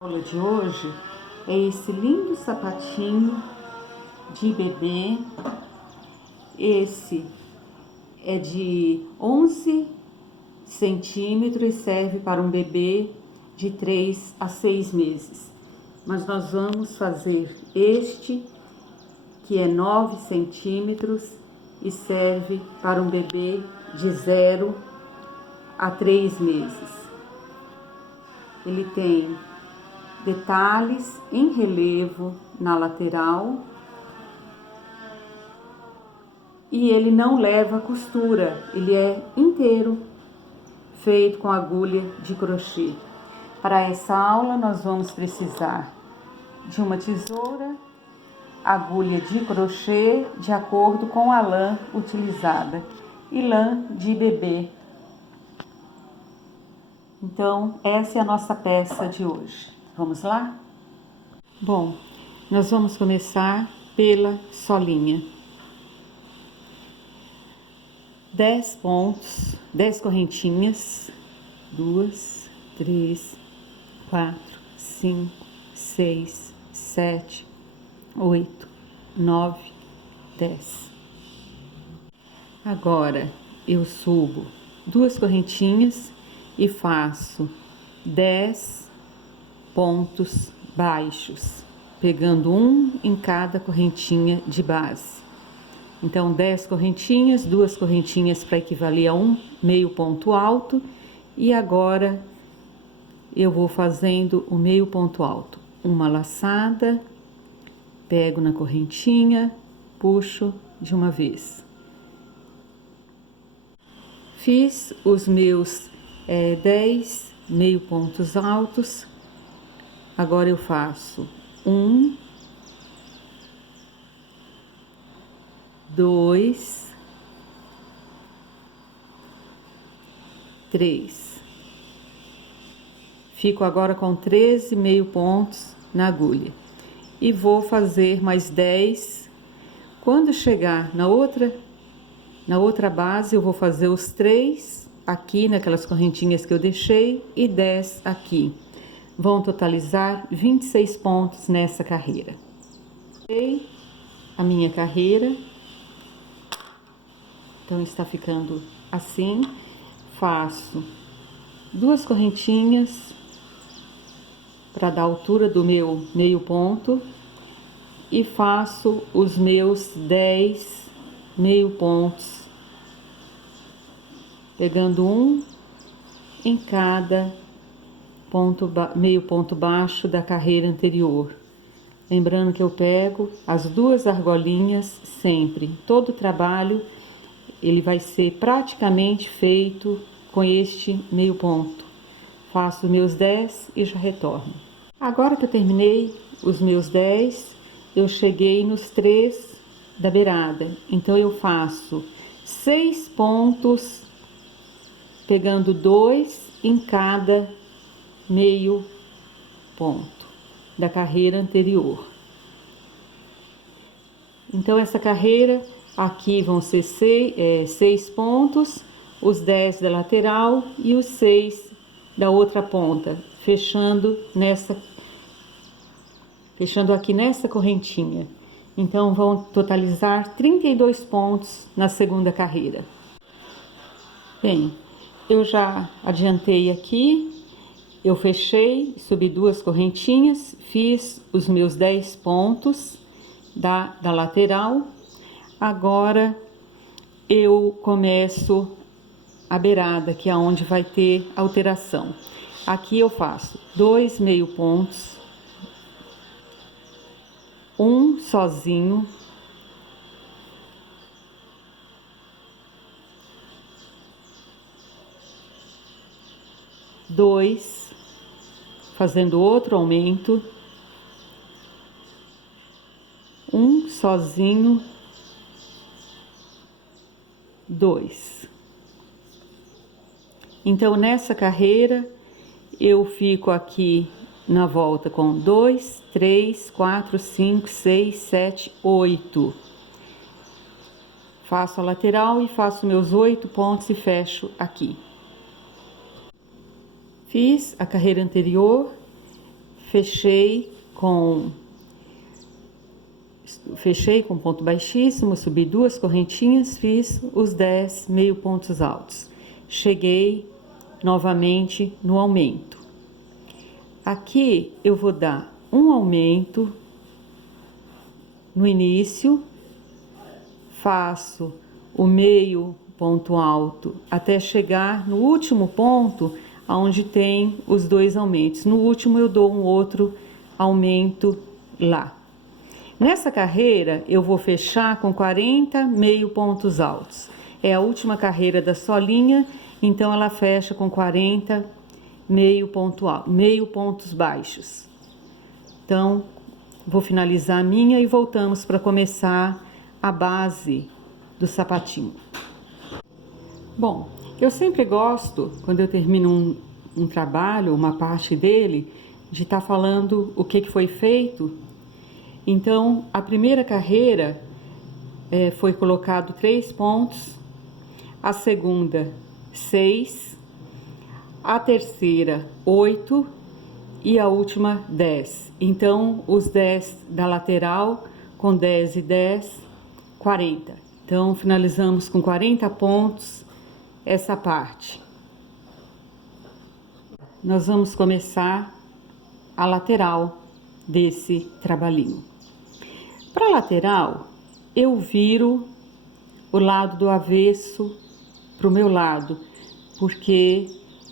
A aula de hoje é esse lindo sapatinho de bebê. Esse é de 11 centímetros e serve para um bebê de 3 a 6 meses. Mas nós vamos fazer este que é 9 centímetros e serve para um bebê de 0 a 3 meses. Ele tem detalhes em relevo na lateral e ele não leva costura, ele é inteiro feito com agulha de crochê. Para essa aula nós vamos precisar de uma tesoura, agulha de crochê de acordo com a lã utilizada e lã de bebê. Então essa é a nossa peça de hoje. Vamos lá? Bom, nós vamos começar pela solinha. 10 pontos, 10 correntinhas, 2, 3, 4, 5, 6, 7, 8, 9, 10. Agora eu subo 2 correntinhas e faço 10 pontos baixos, pegando um em cada correntinha de base. Então 10 correntinhas, 2 correntinhas para equivaler a um meio ponto alto, e agora eu vou fazendo o meio ponto alto, uma laçada, pego na correntinha, puxo de uma vez. Fiz os meus 10 meio pontos altos. Agora eu faço 1, 2, 3. Fico agora com 13 meio pontos na agulha. E vou fazer mais 10. Quando chegar na outra base, eu vou fazer os 3 aqui naquelas correntinhas que eu deixei e 10 aqui. Vão totalizar 26 pontos nessa carreira. A minha carreira, então está ficando assim. Faço 2 correntinhas para dar a altura do meu meio ponto e faço os meus 10 meio pontos, pegando um em cada meio ponto baixo da carreira anterior. Lembrando que eu pego as 2 argolinhas sempre. Todo o trabalho ele vai ser praticamente feito com este meio ponto. Faço meus 10 e já retorno. Agora que eu terminei os meus 10, eu cheguei nos 3 da beirada. Então eu faço 6 pontos, pegando 2 em cada meio ponto da carreira anterior. Então essa carreira aqui vão ser 6 pontos, os 10 da lateral e os 6 da outra ponta, fechando aqui nessa correntinha. Então vão totalizar 32 pontos na segunda carreira. Bem, eu já adiantei aqui. Eu fechei, subi 2 correntinhas, fiz os meus 10 pontos da lateral. Agora eu começo a beirada, que é onde vai ter alteração. Aqui eu faço 2 meio pontos, um sozinho, dois, fazendo outro aumento, um sozinho, 2. Então nessa carreira eu fico aqui na volta com 2, 3, 4, 5, 6, 7, 8. Faço a lateral e faço meus 8 pontos e fecho aqui. Fiz a carreira anterior, fechei com ponto baixíssimo, subi 2 correntinhas, fiz os 10 meio pontos altos. Cheguei novamente no aumento. Aqui eu vou dar um aumento no início, faço o meio ponto alto até chegar no último ponto, onde tem os 2 aumentos. No último eu dou um outro aumento lá. Nessa carreira eu vou fechar com 40 meio pontos altos. É a última carreira da solinha, então ela fecha com 40 meio pontos baixos. Então, vou finalizar a minha e voltamos para começar a base do sapatinho. Bom, eu sempre gosto, quando eu termino um trabalho, uma parte dele, de estar falando o que foi feito. Então, a primeira carreira foi colocado 3 pontos, a segunda 6, a terceira 8 e a última 10. Então, os 10 da lateral com 10 e 10, 40. Então, finalizamos com 40 pontos essa parte. Nós vamos começar a lateral desse trabalhinho. Para a lateral, eu viro o lado do avesso para o meu lado, porque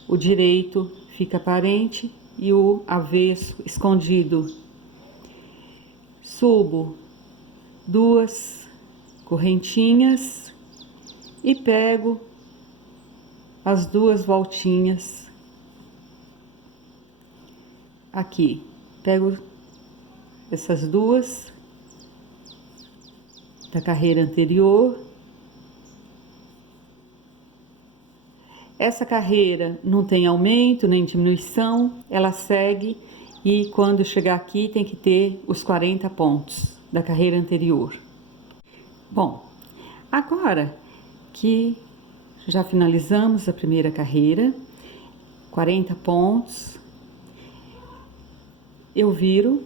o direito fica aparente e o avesso escondido. Subo 2 correntinhas e pego as 2 voltinhas aqui. Pego essas 2 da carreira anterior. Essa carreira não tem aumento nem diminuição, ela segue, e quando chegar aqui tem que ter os 40 pontos da carreira anterior. Bom, agora que já finalizamos a primeira carreira, 40 pontos, eu viro,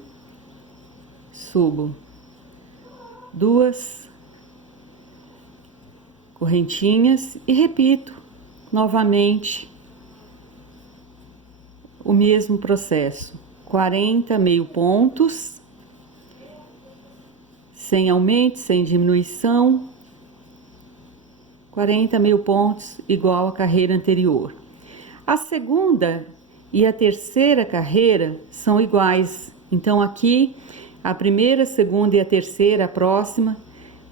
subo 2 correntinhas e repito novamente o mesmo processo. 40 meio pontos, sem aumento, sem diminuição, 40 meio pontos igual à carreira anterior. A segunda e a terceira carreira são iguais, então aqui a primeira, a segunda e a terceira, a próxima,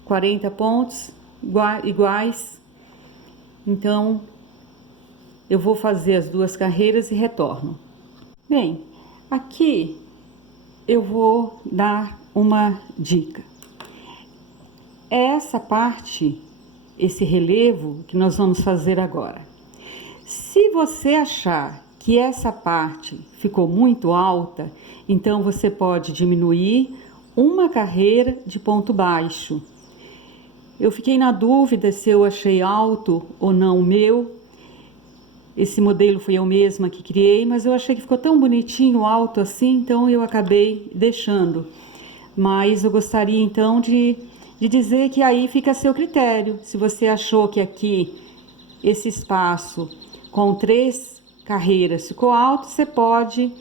40 pontos iguais. Então eu vou fazer as 2 carreiras e retorno. Bem, aqui eu vou dar uma dica. Essa parte, esse relevo que nós vamos fazer agora. Se você achar que essa parte ficou muito alta, então você pode diminuir uma carreira de ponto baixo. Eu fiquei na dúvida se eu achei alto ou não o meu. Esse modelo fui eu mesma que criei, mas eu achei que ficou tão bonitinho, alto assim, então eu acabei deixando. Mas eu gostaria então de dizer que aí fica a seu critério. Se você achou que aqui esse espaço com 3 carreiras ficou alto, você pode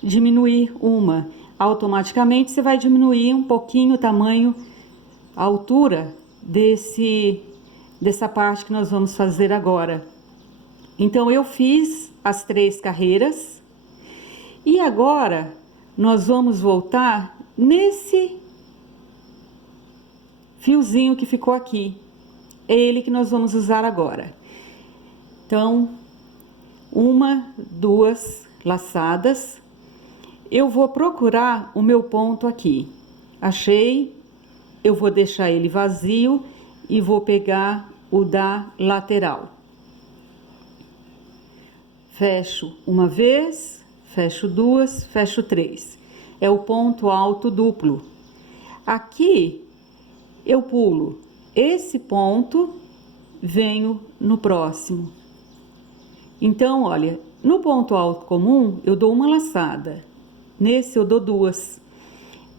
diminuir uma. Automaticamente você vai diminuir um pouquinho o tamanho, a altura dessa parte que nós vamos fazer agora. Então eu fiz as 3 carreiras e agora nós vamos voltar nesse fiozinho que ficou aqui. É ele que nós vamos usar agora. Então, 1, 2 laçadas. Eu vou procurar o meu ponto aqui. Achei, eu vou deixar ele vazio e vou pegar o da lateral. Fecho uma vez, fecho 2, fecho 3. É o ponto alto duplo. Aqui eu pulo esse ponto, venho no próximo. Então, olha, no ponto alto comum eu dou uma laçada. Nesse eu dou 2.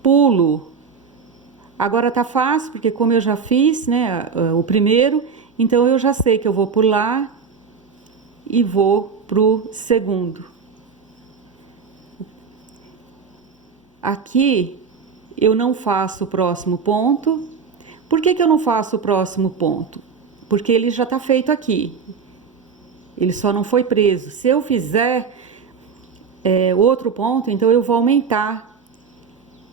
Pulo. Agora tá fácil, porque como eu já fiz, né, o primeiro, então eu já sei que eu vou pular e vou pro segundo. Aqui eu não faço o próximo ponto. Por que que eu não faço o próximo ponto? Porque ele já tá feito aqui. Ele só não foi preso. Se eu fizer outro ponto, então eu vou aumentar.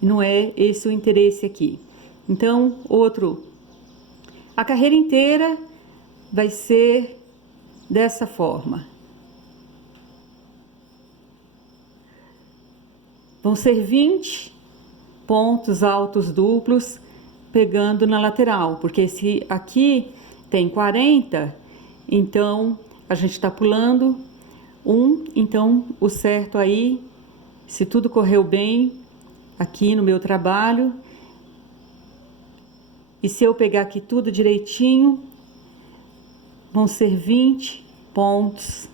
Não é esse o interesse aqui. Então, a carreira inteira vai ser dessa forma. Vão ser 20 pontos altos duplos pegando na lateral, porque se aqui tem 40, então a gente está pulando 1, então o certo aí, se tudo correu bem aqui no meu trabalho, e se eu pegar aqui tudo direitinho, vão ser 20 pontos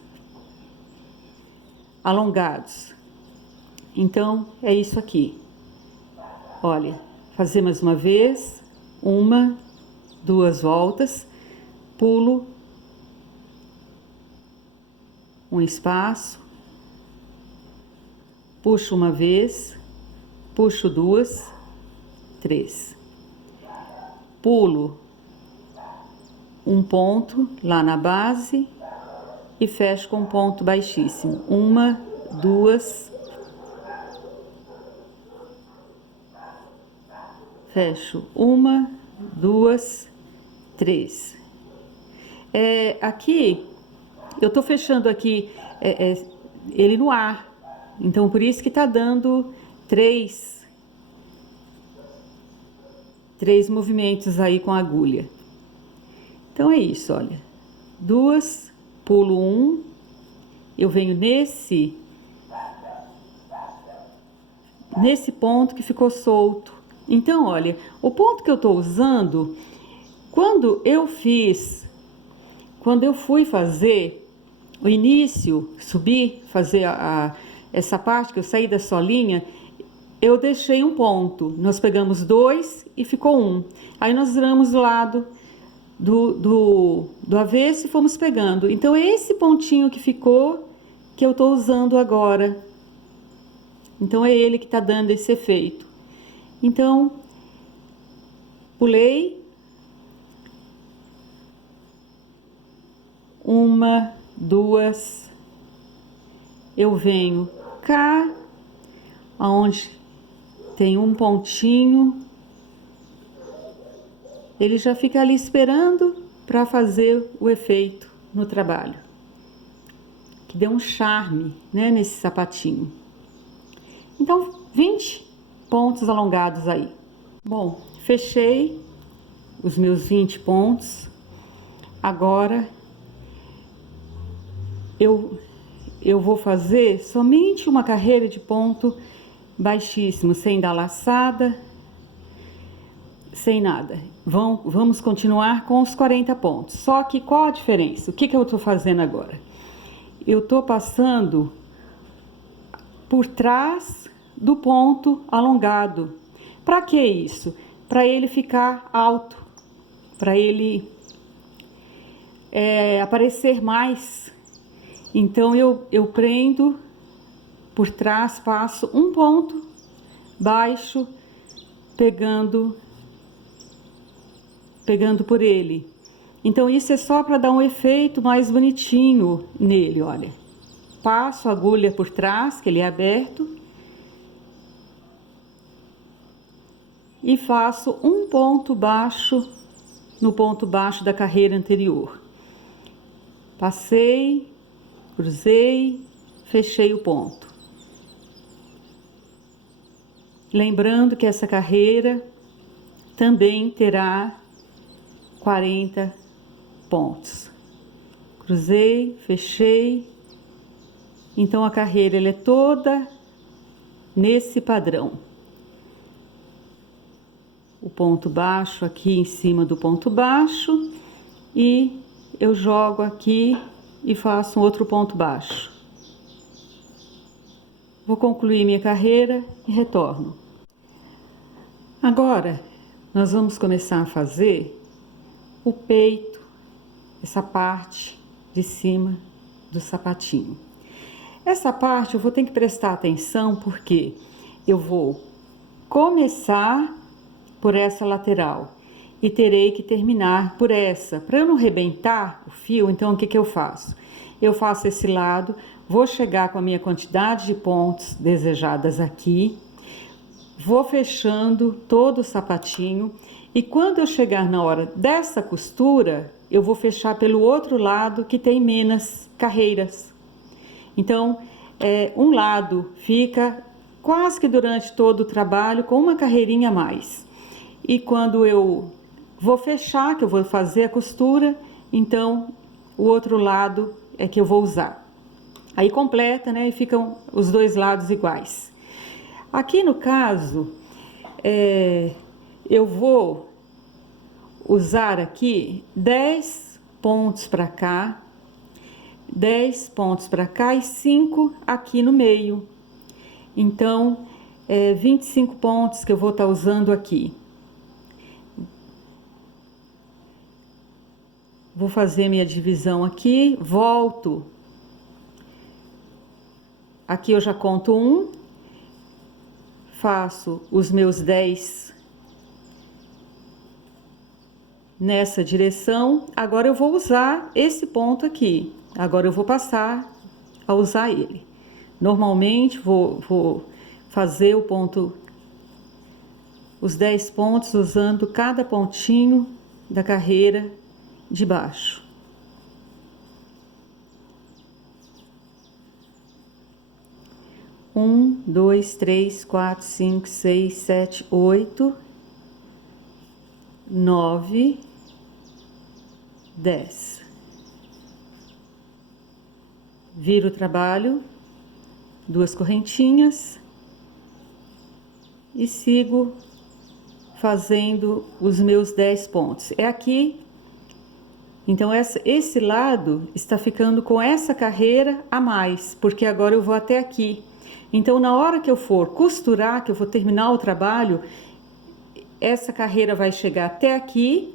alongados. Então, é isso aqui. Olha, fazer mais uma vez, 1, 2 voltas, pulo, um espaço, puxo uma vez, puxo 2, 3. Pulo um ponto lá na base e fecho com um ponto baixíssimo. 1, 2, fecho 1, 2, 3. Aqui eu tô fechando aqui ele no ar, então por isso que tá dando 3 movimentos aí com a agulha. Então é isso, olha. 2, pulo 1, eu venho nesse ponto que ficou solto. Então, olha, o ponto que eu tô usando, quando eu fui fazer o início, subir, fazer essa parte que eu saí da solinha, eu deixei um ponto. Nós pegamos 2 e ficou 1. Aí nós viramos do lado do avesso e fomos pegando. Então, esse pontinho que ficou, que eu tô usando agora. Então, é ele que tá dando esse efeito. Então, pulei. 1, 2. Eu venho cá, aonde tem um pontinho. Ele já fica ali esperando para fazer o efeito no trabalho. Que dê um charme, né, nesse sapatinho. Então, 20 pontos alongados aí. Bom, fechei os meus 20 pontos. Agora, eu vou fazer somente uma carreira de ponto baixíssimo, sem dar laçada, sem nada. Vamos continuar com os 40 pontos. Só que qual a diferença? O que eu estou fazendo agora? Eu estou passando por trás do ponto alongado. Para que isso? Para ele ficar alto, para ele aparecer mais. Então eu prendo por trás, passo um ponto baixo, pegando por ele. Então isso é só para dar um efeito mais bonitinho nele, olha. Passo a agulha por trás, que ele é aberto, e faço um ponto baixo no ponto baixo da carreira anterior. Passei, cruzei, fechei o ponto. Lembrando que essa carreira também terá 40 pontos. Cruzei, fechei. Então a carreira ela é toda nesse padrão. O ponto baixo aqui em cima do ponto baixo e eu jogo aqui e faço um outro ponto baixo. Vou concluir minha carreira e retorno. Agora, nós vamos começar a fazer o peito, essa parte de cima do sapatinho. Essa parte eu vou ter que prestar atenção porque eu vou começar por essa lateral e terei que terminar por essa. Para eu não rebentar o fio, então o que eu faço? Eu faço esse lado, vou chegar com a minha quantidade de pontos desejadas aqui, vou fechando todo o sapatinho e quando eu chegar na hora dessa costura, eu vou fechar pelo outro lado que tem menos carreiras. Então, um lado fica quase que durante todo o trabalho com uma carreirinha a mais. E quando eu vou fechar, que eu vou fazer a costura, então o outro lado é que eu vou usar. Aí completa, né? E ficam os dois lados iguais. Aqui no caso, eu vou usar aqui 10 pontos para cá, 10 pontos para cá e 5 aqui no meio. Então, 25 pontos que eu vou estar usando aqui. Vou fazer minha divisão aqui, volto. Aqui eu já conto 1, faço os meus 10 nessa direção. Agora eu vou usar esse ponto aqui. Agora eu vou passar a usar ele. Normalmente vou fazer o ponto, os 10 pontos usando cada pontinho da carreira de baixo. Um, dois, três, quatro, cinco, seis, sete, 8, 9, 10. Viro o trabalho, 2 correntinhas e sigo fazendo os meus 10 pontos. É aqui. Então, esse lado está ficando com essa carreira a mais, porque agora eu vou até aqui. Então, na hora que eu for costurar, que eu vou terminar o trabalho, essa carreira vai chegar até aqui,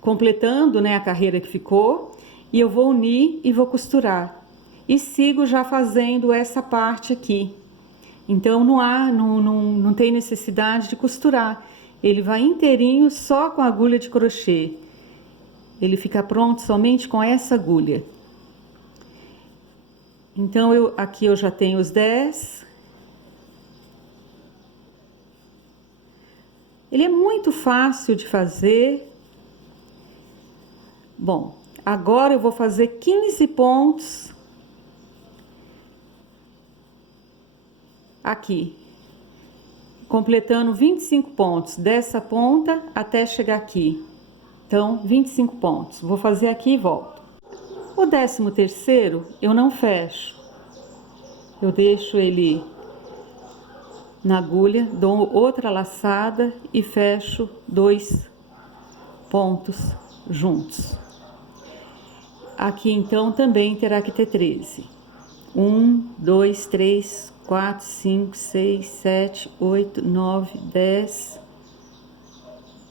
completando, né, a carreira que ficou, e eu vou unir e vou costurar. E sigo já fazendo essa parte aqui. Então, não tem necessidade de costurar. Ele vai inteirinho só com a agulha de crochê. Ele fica pronto somente com essa agulha. Então, aqui eu já tenho os 10. Ele é muito fácil de fazer. Bom, agora eu vou fazer 15 pontos aqui, completando 25 pontos dessa ponta até chegar aqui. Então, 25 pontos. Vou fazer aqui e volto. O 13º eu não fecho. Eu deixo ele na agulha, dou outra laçada e fecho 2 pontos juntos. Aqui então também terá que ter 13. 1, 2, 3, 4, 5, 6, 7, 8, 9, 10,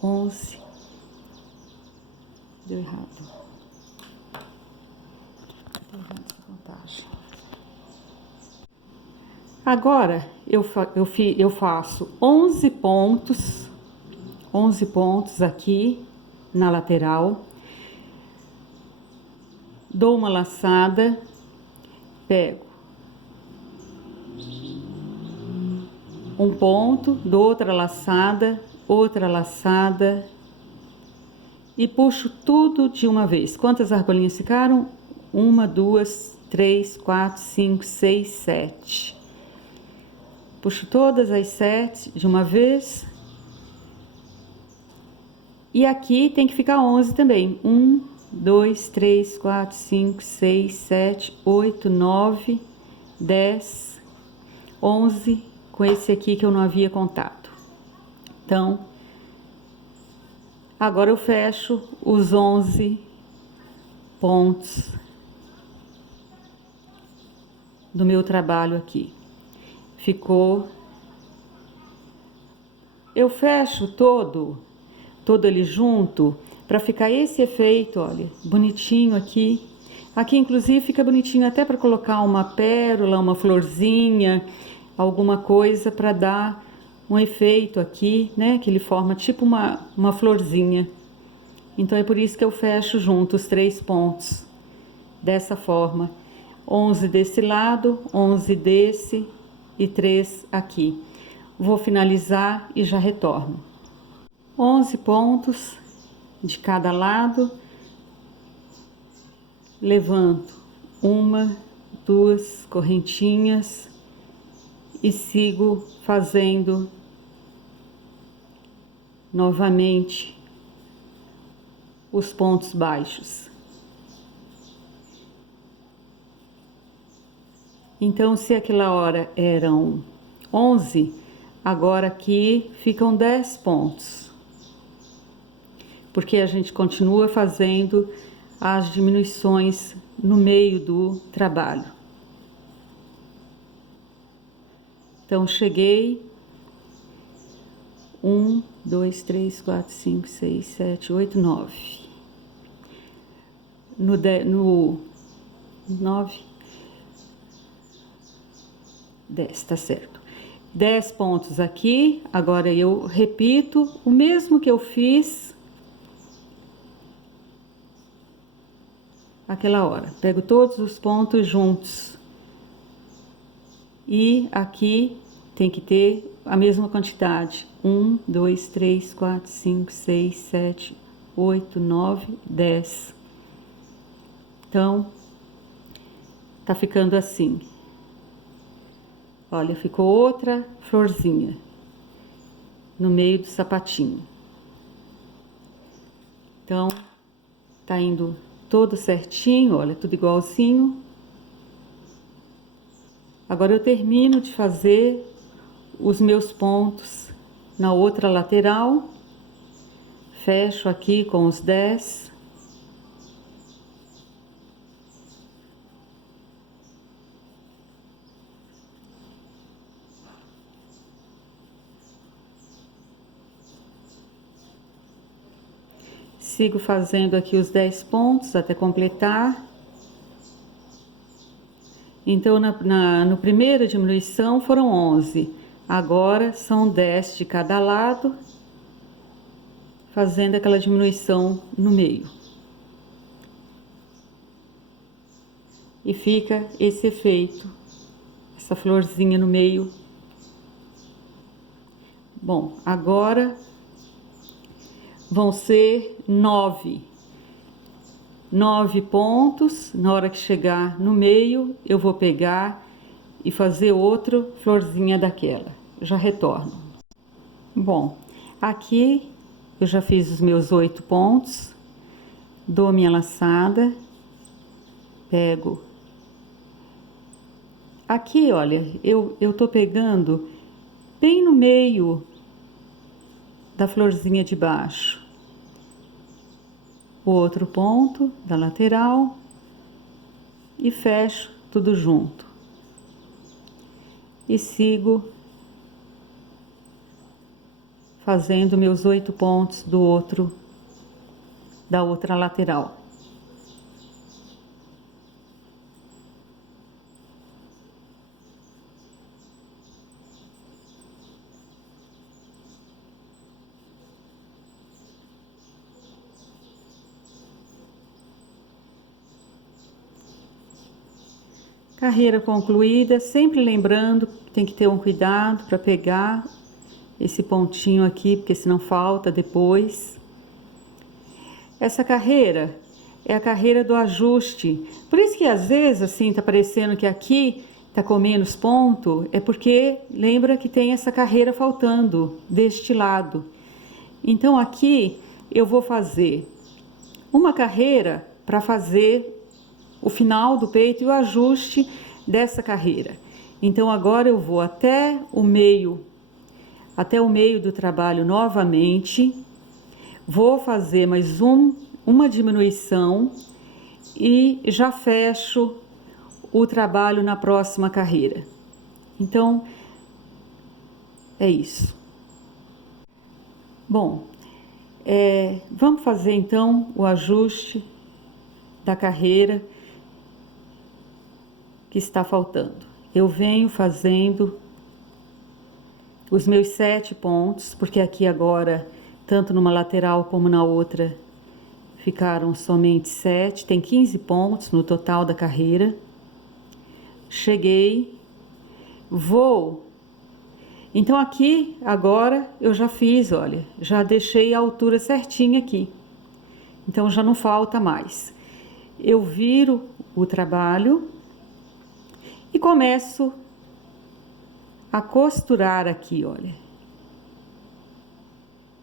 11. Deu errado. Deu errado essa contagem. Agora eu faço 11 pontos aqui na lateral. Dou uma laçada, pego um ponto, dou outra laçada e puxo tudo de uma vez. Quantas argolinhas ficaram? 1, 2, 3, 4, 5, 6, 7. Puxo todas as 7 de uma vez. E aqui tem que ficar 11 também. 1, 2, 3, 4, 5, 6, 7, 8, 9, 10, 11, com esse aqui que eu não havia contado. Então, agora eu fecho os 11 pontos do meu trabalho aqui. Ficou... Eu fecho todo ele junto, para ficar esse efeito, olha, bonitinho aqui. Aqui, inclusive, fica bonitinho até para colocar uma pérola, uma florzinha, alguma coisa para dar um efeito aqui, né? Que ele forma tipo uma florzinha. Então, é por isso que eu fecho junto os 3 pontos, dessa forma. 11 desse lado, 11 desse e 3 aqui. Vou finalizar e já retorno. 11 pontos de cada lado. Levanto 1, 2 correntinhas e sigo fazendo novamente os pontos baixos. Então, se aquela hora eram 11, agora aqui ficam 10 pontos, porque a gente continua fazendo as diminuições no meio do trabalho. Então, cheguei 1, 2, 3, 4, 5, 6, 7, 8, 9. No 9, 10, tá certo. 10 pontos aqui. Agora eu repito o mesmo que eu fiz aquela hora. Pego todos os pontos juntos. E aqui tem que ter a mesma quantidade. 1, 2, 3, 4, 5, 6, 7, 8, 9, 10. Então, tá ficando assim. Olha, ficou outra florzinha no meio do sapatinho. Então, tá indo todo certinho, olha, tudo igualzinho. Agora eu termino de fazer os meus pontos na outra lateral. Fecho aqui com os 10. Sigo fazendo aqui os 10 pontos até completar. Então, no primeira diminuição foram 11. Agora são 10 de cada lado, fazendo aquela diminuição no meio. E fica esse efeito, essa florzinha no meio. Bom, agora vão ser 9 pontos. Na hora que chegar no meio, eu vou pegar e fazer outra florzinha daquela. Já retorno. Bom, aqui eu já fiz os meus 8 pontos. Dou minha laçada. Pego. Aqui, olha, eu tô pegando bem no meio da florzinha de baixo. O outro ponto da lateral e fecho tudo junto. E sigo fazendo meus 8 pontos da outra lateral. Carreira concluída, sempre lembrando que tem que ter um cuidado para pegar esse pontinho aqui, porque senão falta depois. Essa carreira é a carreira do ajuste. Por isso que às vezes assim tá parecendo que aqui tá com menos ponto, é porque lembra que tem essa carreira faltando deste lado. Então aqui eu vou fazer uma carreira para fazer o final do peito e o ajuste dessa carreira. Então agora eu vou até o meio do trabalho novamente. Vou fazer mais uma diminuição e já fecho o trabalho na próxima carreira. Então, é isso. Bom, vamos fazer então o ajuste da carreira que está faltando. Eu venho fazendo os meus 7 pontos, porque aqui agora, tanto numa lateral como na outra, ficaram somente 7, tem 15 pontos no total da carreira. Cheguei, vou. Então aqui agora eu já fiz, olha, já deixei a altura certinha aqui. Então já não falta mais. Eu viro o trabalho e começo a costurar aqui, olha.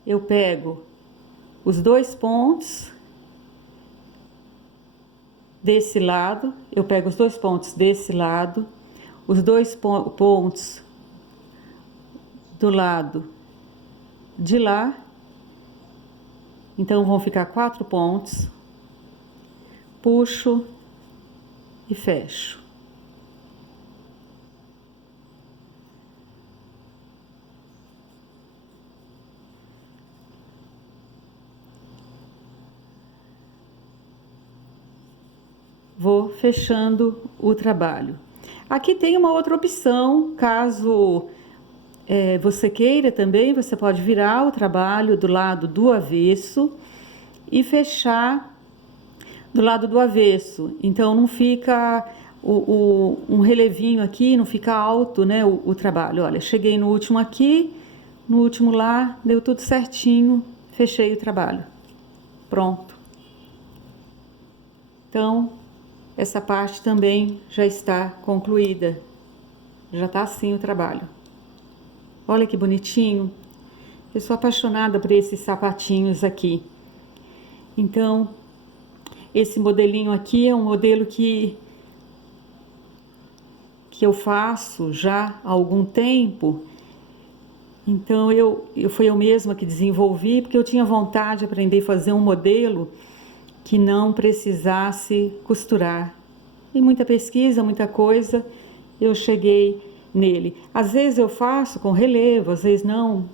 Eu pego os 2 pontos desse lado, eu pego os 2 pontos desse lado, os 2 pontos do lado de lá, então vão ficar 4 pontos, puxo e fecho. Vou fechando o trabalho. Aqui tem uma outra opção, caso você queira também, você pode virar o trabalho do lado do avesso e fechar do lado do avesso. Então não fica um relevinho aqui, não fica alto, né, o trabalho. Olha, cheguei no último aqui, no último lá, deu tudo certinho, fechei o trabalho. Pronto. Então, essa parte também já está concluída. Já está assim o trabalho. Olha que bonitinho. Eu sou apaixonada por esses sapatinhos aqui. Então, esse modelinho aqui é um modelo que eu faço já há algum tempo. Então, foi eu mesma que desenvolvi, porque eu tinha vontade de aprender a fazer um modelo que não precisasse costurar. E muita pesquisa, muita coisa, eu cheguei nele. Às vezes eu faço com relevo, às vezes não.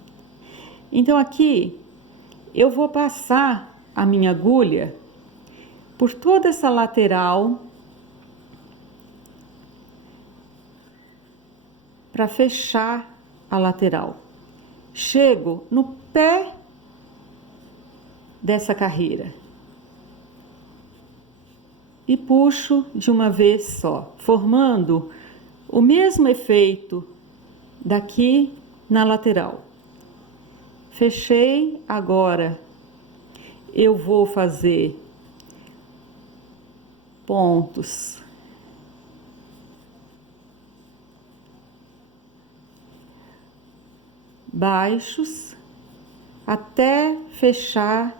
Então aqui eu vou passar a minha agulha por toda essa lateral para fechar a lateral. Chego no pé dessa carreira e puxo de uma vez só, formando o mesmo efeito daqui na lateral. Fechei, agora eu vou fazer pontos baixos até fechar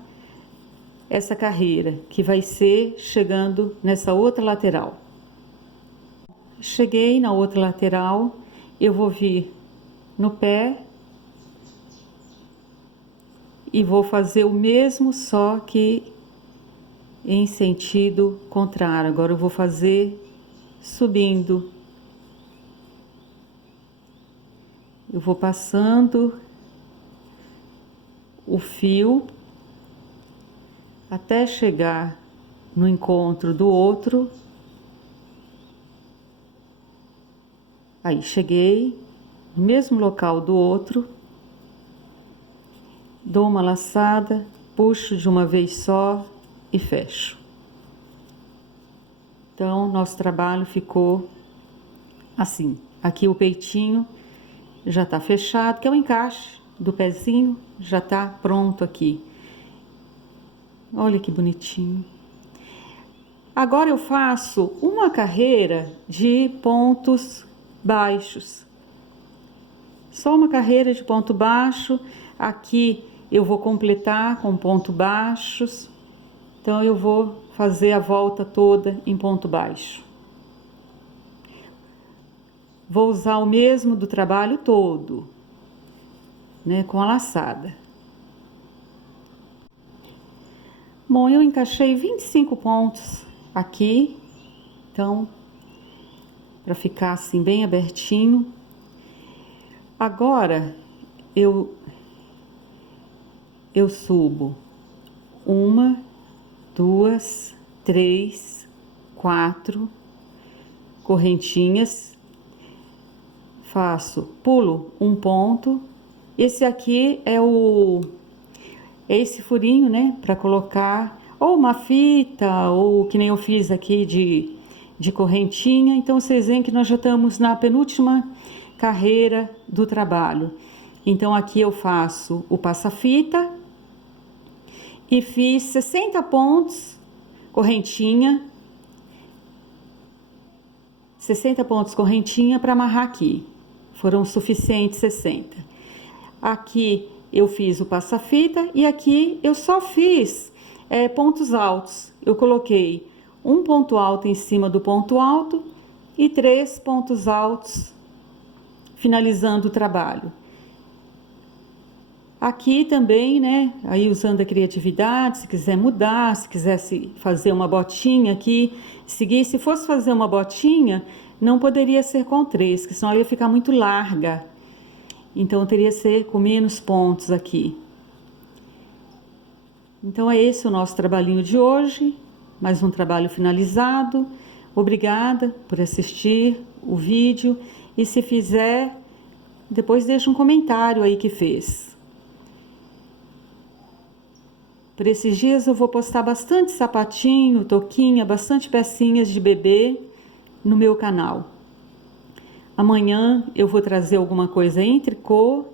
essa carreira, que vai ser chegando nessa outra lateral. Cheguei na outra lateral, eu vou vir no pé e vou fazer o mesmo, só que em sentido contrário. Agora eu vou fazer subindo. Eu vou passando o fio até chegar no encontro do outro. Aí cheguei no mesmo local do outro, dou uma laçada, puxo de uma vez só e fecho. Então, nosso trabalho ficou assim. Aqui o peitinho já tá fechado, que é o encaixe do pezinho, já tá pronto aqui. Olha que bonitinho. Agora eu faço uma carreira de pontos baixos. Só uma carreira de ponto baixo. Aqui eu vou completar com ponto baixos. Então eu vou fazer a volta toda em ponto baixo. Vou usar o mesmo do trabalho todo, né, com a laçada. Bom, eu encaixei 25 pontos aqui, então para ficar assim bem abertinho. Agora eu subo 1, 2, 3, 4 correntinhas, pulo um ponto. Esse aqui é esse furinho, né, para colocar ou uma fita, ou que nem eu fiz aqui de correntinha. Então vocês veem que nós já estamos na penúltima carreira do trabalho. Então aqui eu faço o passa-fita e fiz 60 pontos correntinha, 60 pontos correntinha para amarrar aqui. Foram suficientes 60. Aqui eu fiz o passa-fita e aqui eu só fiz pontos altos. Eu coloquei um ponto alto em cima do ponto alto e 3 pontos altos finalizando o trabalho. Aqui também, né, aí usando a criatividade, se quiser mudar, se quisesse fazer uma botinha aqui, seguir, se fosse fazer uma botinha, não poderia ser com 3, porque senão ela ia ficar muito larga. Então teria que ser com menos pontos aqui. Então é esse o nosso trabalhinho de hoje, mais um trabalho finalizado. Obrigada por assistir o vídeo e se fizer, depois deixa um comentário aí que fez. Por esses dias eu vou postar bastante sapatinho, touquinha, bastante pecinhas de bebê no meu canal. Amanhã eu vou trazer alguma coisa em tricô,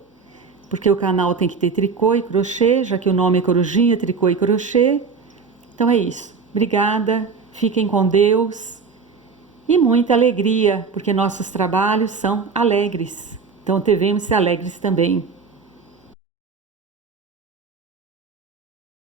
porque o canal tem que ter tricô e crochê, já que o nome é Corujinha, Tricô e Crochê. Então é isso. Obrigada, fiquem com Deus e muita alegria, porque nossos trabalhos são alegres. Então devemos ser alegres também.